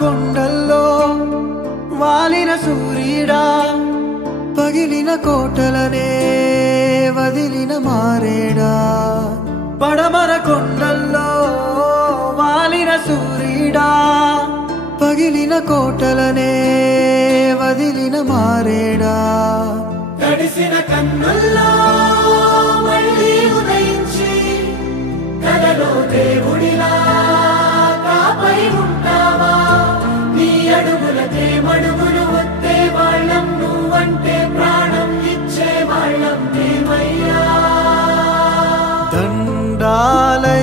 కొండల్లో వాలిన సూర్యుడా పగిలిన కోటలనే వదిలిన మారేడా పడమర కొండల్లో వాలిన సూర్యుడా పగిలిన కోటలనే వదిలిన మారేడా తడిసిన కన్నుల్లో మళ్ళీ ఉదయించి కలలో దేవుడిలా కాపై ఉంటావా నీ అడుగులకే మడుగులు వస్తే వాళ్ళం నువ్వంటే ప్రాణం ఇచ్చే వాళ్ళం మేమయ్యా దండాలయ